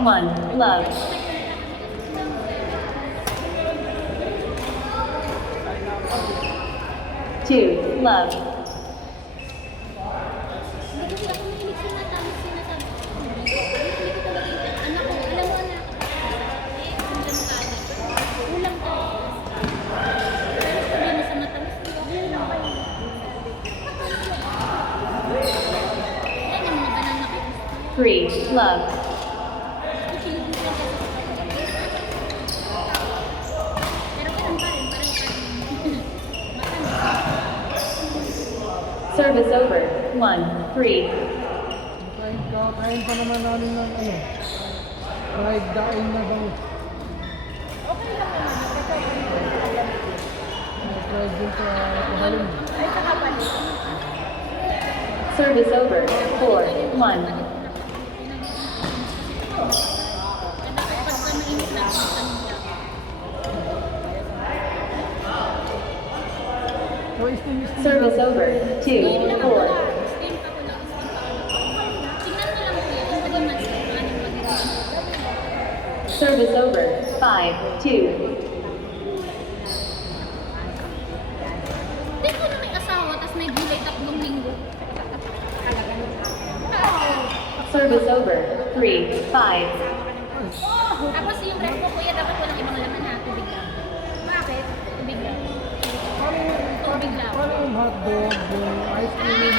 1, love. 2, love. Hindi kasi ako mahilig sinatamis sinasabi ko. Hindi ko talaga yung anak ko. Alam mo anak ko. Kung ganun ka anak. Kulang ka. Pero sabi mo sa matamis, di ba? Kulang ka. Yan ang mga banana ko. 3, love. Kusilipin lang kasi sa kanya. Pero ganun pa rin. Parang matamis. Service over. 1, 3. Kain pa naman namin ng ano, fried daing na bangus. Okay lang naman. Fried din sa kahalin. Ay, saka pala. Service over. 4, 1. So, steam. Service over. 2, 4. Steam pa ko lang, steam pa ko lang. Tingnan mo lang kuya, kung pwede mag-steam, anong magiging. Service over. 5, 2. Hindi ko na may asawa, tapos may gulay 3 linggo. Service over. 3, 5. Tapos yung ref ko kuya, dapat walang ibang laman ha, tubig lang. Bakit? Tubig lang. Tubig lang. Paano yung hotdog, yung ice cream?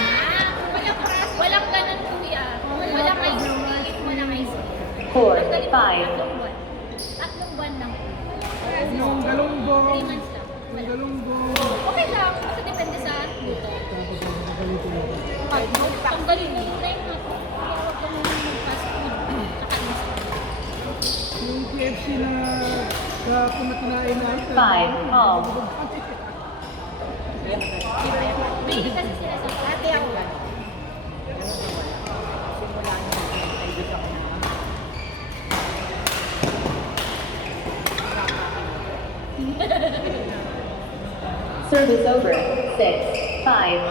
Walang ganun kuya. Walang ice cream, walang ice cream. 4, 5. 3 buwan. 3 buwan lang. Yung galunggong. 3 months lang. Yung Wala. galunggong. Okay lang, kasi depende sa luto. Tapos gagalitin mo. Tanggalin mo muna yung ako. Kaya huwag ka muna mag-fast food. Tsaka instant. Yung KFC na sa pinakinain na ito. 5, all. Bili kasi sila sa ate ako. Service over. 6, 5.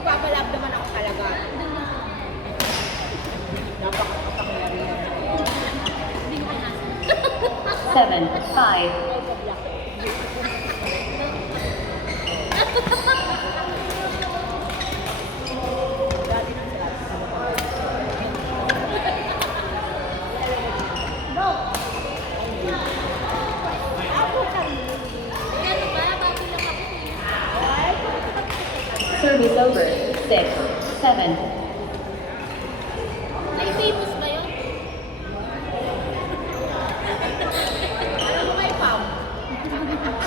Papalab naman ako talaga. Hindi ko pinasa. 7, 5. Ano ba? Bago lang ako. Service over. 6, 7. Ay, famous ba yun? Alam mo kay Pam? Ano pala?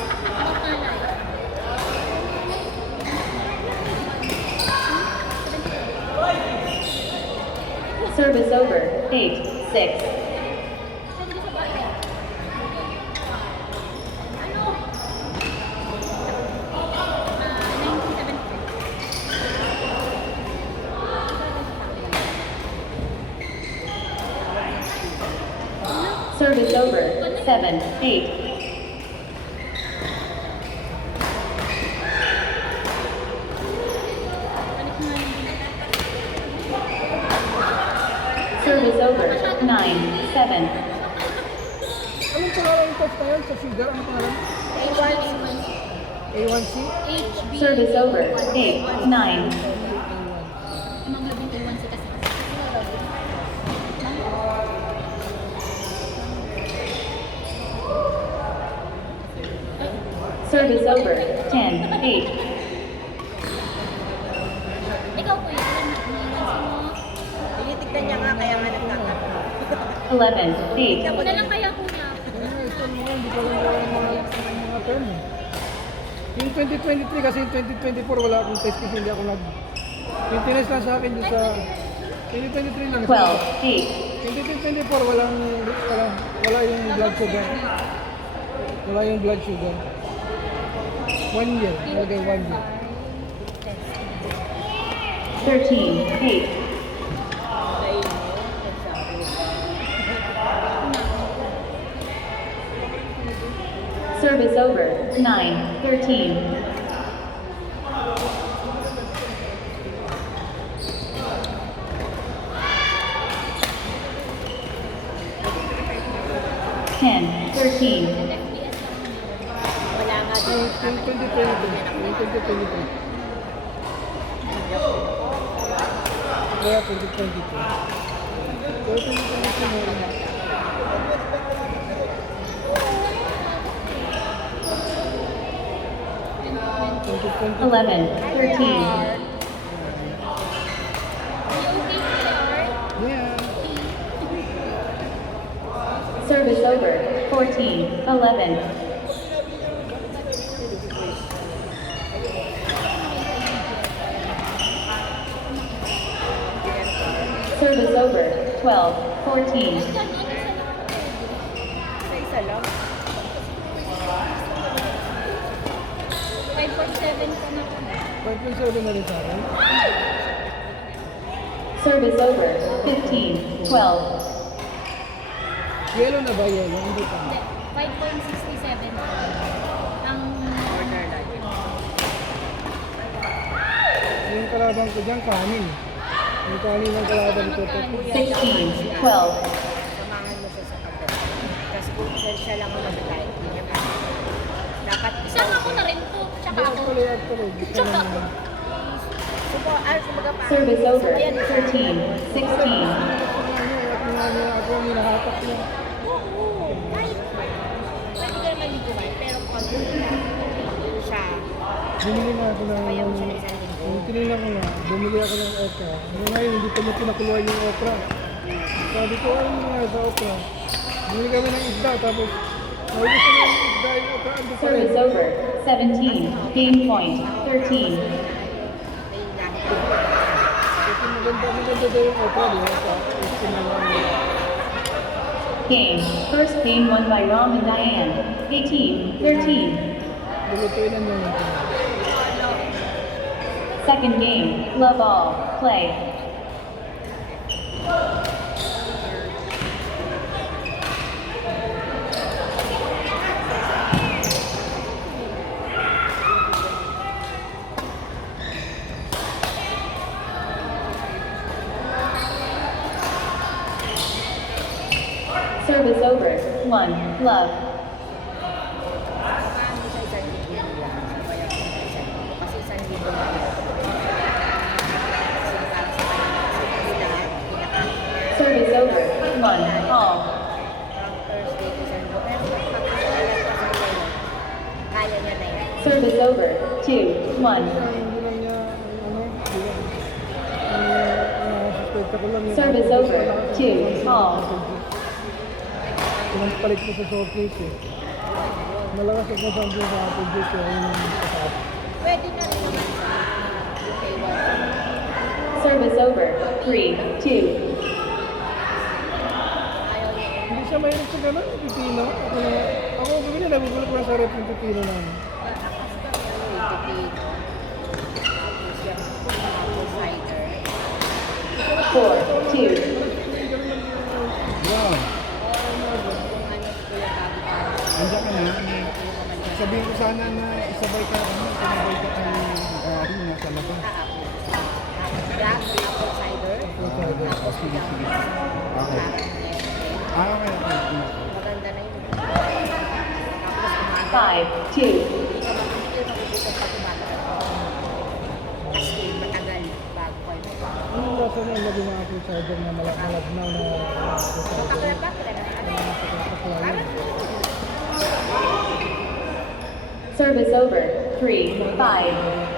Service over. 8, 6. Sabi ko sa bahay. Ano? 1973. Service over. 7, 8. Balik mo nga yung Service over. 9, 7. Anong pangalan yung test na yun sa sugar? Anong pangalan? A1C? HB. Service over. 8, 9. Hemoglobin A1C kasi. Service over. 10, 8. Ikaw po yun. Alam mo, A1C mo. Tinitignan niya nga kaya nga nagtataka. 11, 8. Ako na lang kaya kuya. Ito naman, hindi ko lang mga term. Yung 2023 kasi yung 2024 wala akong test kasi hindi ako nag... Yung tinest lang sa akin yung sa... 2023 lang. 12, 8. 2024 wala yung blood sugar. Wala yung blood sugar. 1 year. Nalagay 1 year. 13, 8. Service over. 9-13. Ten, 13. FPS lang naman. Wala nga din. Yung 2022. Kaya 2022. Pero 2022 mo rin. Eleven, 13. Yeah. Service over. 14-11. Service over. 12-14. Isa lang. 5.7 ka na. 5.7 na rin sa akin. Service over. 15-12. Yellow na ba yellow? Hindi pa. Hindi, 5.67. Ang Order lang. Yung kalaban ko dyan, kanin. Yung kanin ng kalaban ko. 16-12. Samahan mo siya sa kape. Kasi kung siya lang ang mag-live, hindi niya kaya. Dapat isama ko na rin to. Tsaka Hindi, ako. actually, Hindi ko Tsaka naman. kumbaga pa. Service over. Ayan, 13-16. Ako ang hinahatak niya. Kahit pwede ka naman liguan, pero kung siya, Bumili na ako ng... kaya mo siya na isang linggo. Yung tinila ko nga, bumili ako ng okra. Ngayon, hindi pa niya pinakuluan yung okra. Sabi ko, ano nga sa okra? Bumili kami ng isda, tapos naubos na yung isda yung okra. Ando pa rin. Service over. 17. Game point. 13. May lahi ko. Kasi maganda daw yung okra, di ba? Sa gusto na lang. Game. First game won by Ram and Diane. 18-13. Lulutuin na niya yung tinila. Second game. Love all. Play. Service over. 1. Love. Samahan mo sa isang linggo nila. Kaya kung isang linggo. Kasi isang linggo na yun. Kasi para sa kanila, kinakain niya. Service over. 1. All. From Thursday to Sunday. Pero pagkakalat ko sa iyo, kaya niya na yan. Service over. 2. 1. Hindi lang niya, hindi lang. Suspect ko lang yung... Service over. 2. All. Pinampalit ko sa showcase eh. Malakas ako sa akin sa ating dito. Ayun ang kasap. Pwede na rin naman sa UK1. Service over. 3. 2. Ayaw niya. Hindi siya mahilig sa gano'n, yung pipino. Ako bumili, nabubulok ko lang sa rep yung pipino namin. Four, two. Wow, nandiyan ka na. Sabihin ko sana na isabay ka, sinabay ka kay Ari na sa labas. Oh, sige, sige. Okay. Okay, okay. Maganda na yun. 5, 2. Hindi ka makikita kung dito sa tumatagal. Kasi matagal bago kayo. Anong lasa na yung lagi mga apple cider na malagnaw na apple cider? Kakala ba? Talaga na ano? Parang Service over. 3, 5.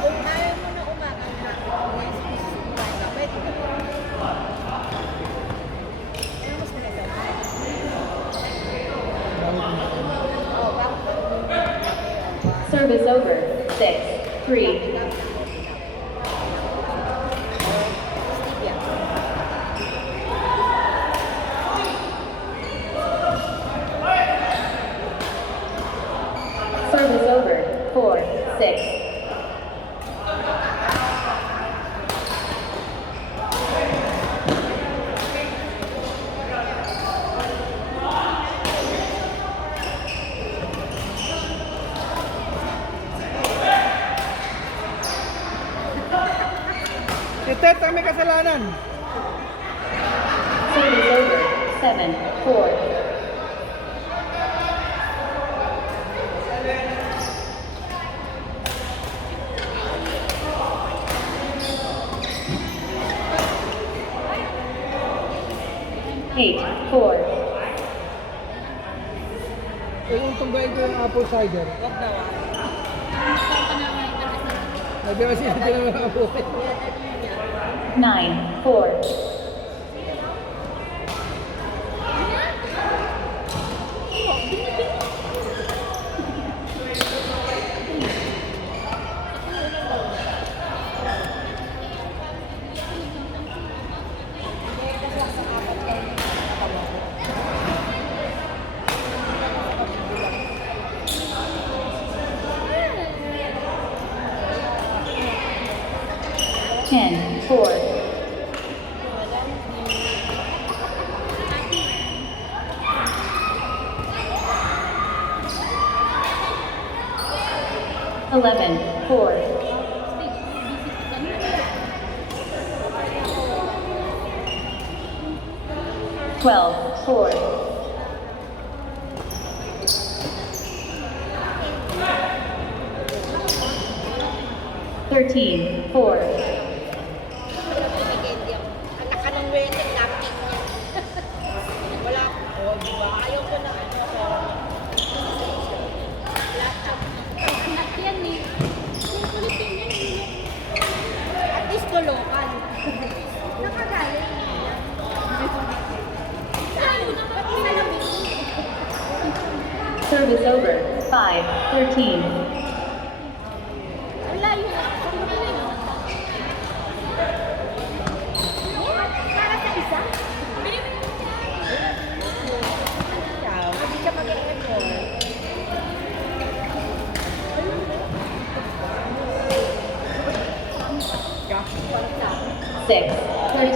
kung ayaw mo na umakan na, pwede ka na. Ano mas maganda? Marami kong makain. Oh, bago ka. Service over. 6, 3. Stevia. Service over. 4, 6. Quartet ang may kasalanan. Service over. 7-4. Eight, 4. Eh, yung tunggayin ko yung apple cider. Wag na wag. Hindi kasi hindi naman ako. 9-4. Ten, 4. Eleven, 4. 12, 4. 13, 4. Anak ka ng wedding, lapit niya. Wala. Oh, di ba? Ayaw ko na ano. Laptop. Anak yan eh. Yung kulitin yan eh. At least tulokan. Nakagaling. Ayaw na ba? Service over. 5-13. Wala yun. Para sa isa? Hindi siya mag-e-effort. 6-13.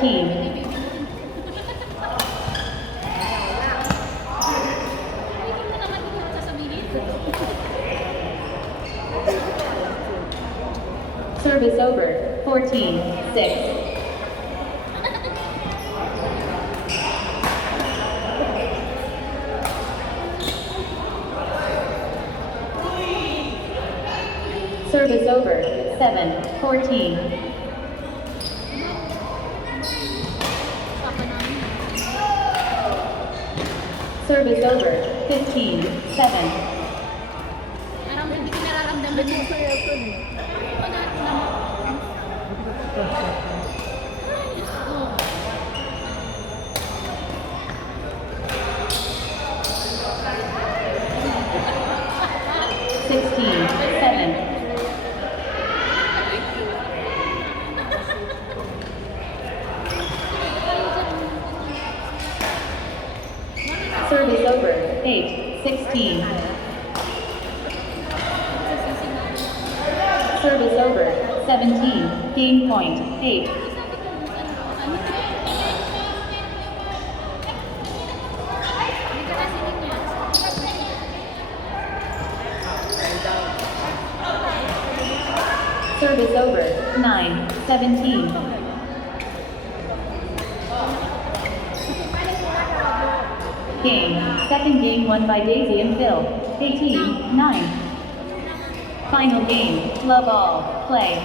Hindi mo naman yung sasabihin. Service over. 14-6. Service over. 7-14. Usapan namin. Service over. 15-7. Parang hindi ko nararamdaman yung Ano naman? Ay, Diyos ko. Sixteen, 7. Service over. 8-16. Service over. 17. Game point. 8. Hindi ka kasi niya. Service over. 9-17. Game. Second game won by Daisy and Phil. 18-9. Final game. Love all. Play.